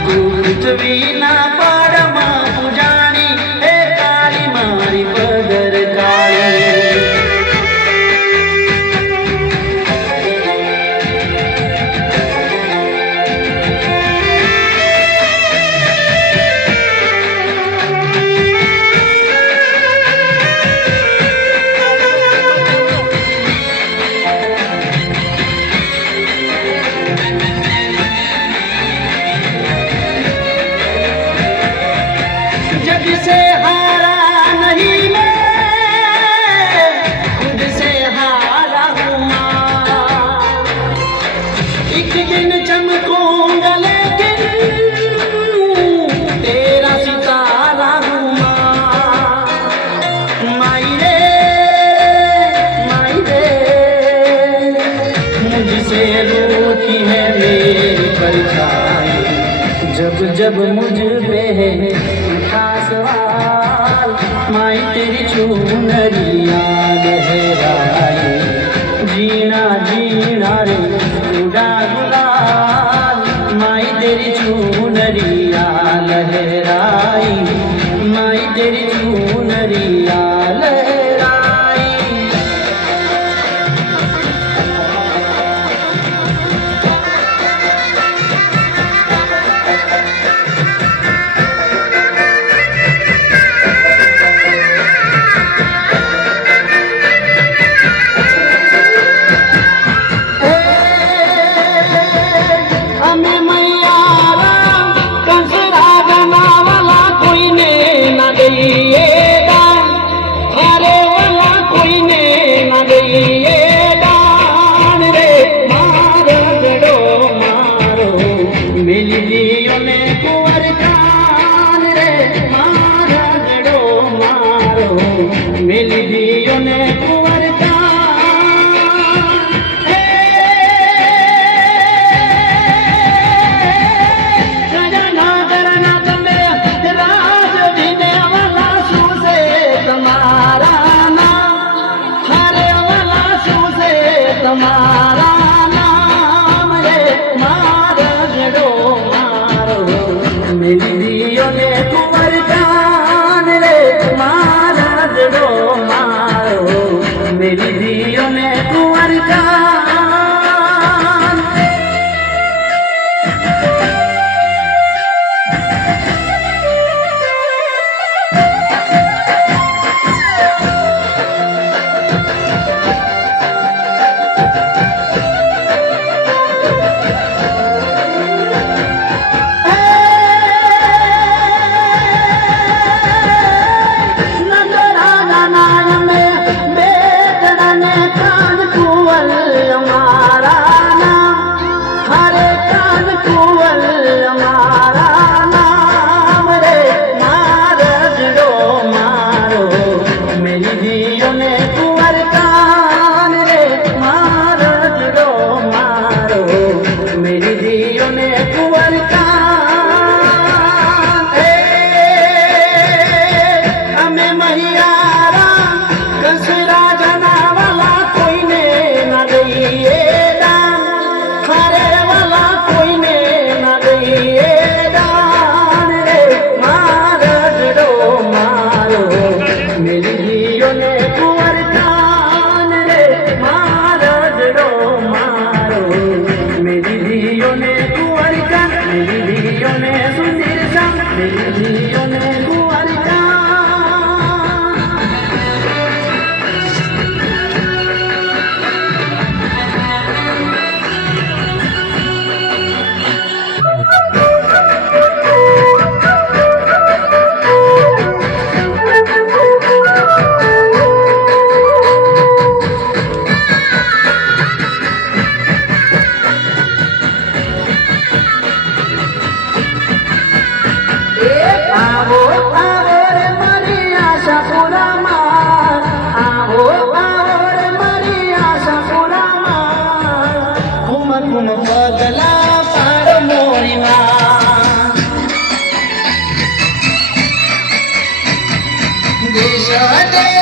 માતું પૃથ્વીના પાડમાં પૂજાણી હે કાળી મારી પદર કાળી जग से हारा नहीं मैं खुद से हारा हूँ माँ एक दिन चमकूंगा लेकिन तेरा सितारा हूँ माँ माई रे मुझसे रोती है मेरी परछाई जब जब मुझ पे है उठा सवाल माई तेरी चुनरिया लहराई जीना जीना रे उड़ा गुलाल माई तेरी चुनरिया लहराई माई तेरी चुनरिया लहराई તમારા નામ રે મારગડો મારો મેરી દિયોને કુંવર જાન રે મારગડો મારો મેરી દિયોને કુંવર જાન Shade